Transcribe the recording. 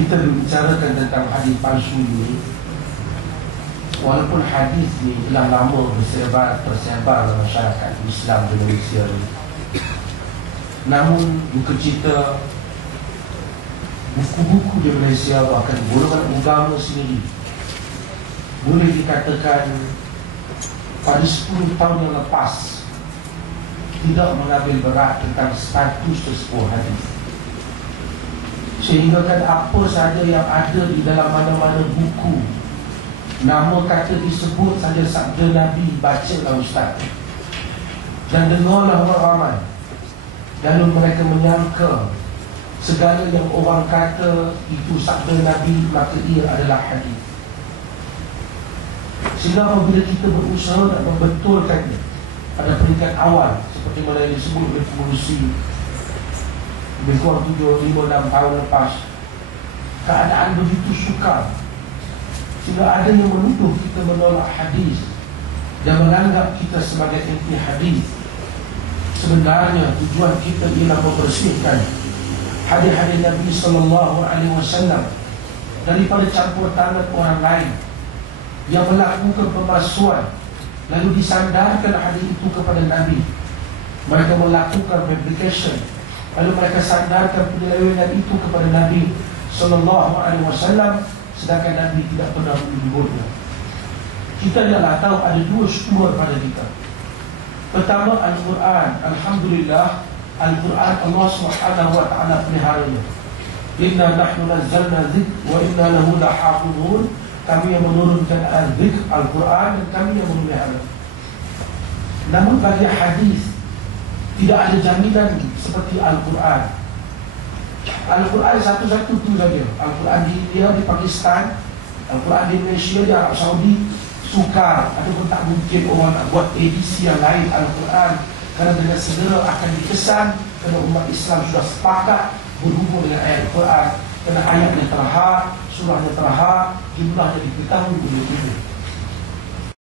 kita berbicarakan tentang hadis palsu ini walaupun hadis ni telah lama bersebar tersebar dalam masyarakat Islam di Malaysia ini namun buku cerita buku-buku di Malaysia bahkan golongan agama sendiri boleh dikatakan pada 10 tahun yang lepas tidak mengambil berat tentang status tersebut hadis Sehingga kan apa saja yang ada di dalam mana-mana buku Nama kata disebut saja sabda Nabi Bacalah Ustaz. Dan dengarlah orang ramai Lalu mereka menyangka Segala yang orang kata Itu sabda Nabi Maka ia adalah hadis. Sehingga apabila kita berusaha Nak membetulkannya Pada peringkat awal Seperti mana yang disebut oleh pengurusi lebih kurang tujuh, lima, enam tahun lepas keadaan begitu sukar. Sehingga ada yang menuduh kita menolak hadis dan menganggap kita sebagai anti hadis. Sebenarnya tujuan kita ialah membersihkan hadis-hadis Nabi sallallahu alaihi wasallam daripada campur tangan orang lain yang melakukan pemalsuan lalu disandarkan hadis itu kepada Nabi. Mereka melakukan fabrication Lalu mereka sandarkan penyelewengan itu kepada Nabi Sallallahu Alaihi Wasallam Sedangkan Nabi tidak pernah menyebutnya. Kita adalah tahu ada dua sumber pada kita. Pertama Al-Quran. Alhamdulillah Al-Quran Allah Taala peliharanya. Inna nahnu nazzalna zik Wa inna lahu lahafudun Kami yang menurunkan Al-Quran dan kami yang memelihara. Namun bagi hadis tidak ada jaminan seperti Al-Quran. Al-Quran satu-satu tu saja. Al-Quran di India, di Pakistan Al-Quran di Malaysia, di Arab Saudi Sukar. Ataupun tak mungkin orang nak buat edisi yang lain Al-Quran. Kerana dengan segera akan dikesan Kerana umat Islam sudah sepakat Berhubung dengan ayat Al-Quran. Kerana ayatnya terhad Surahnya terhad Jumlahnya diketahui oleh tubuh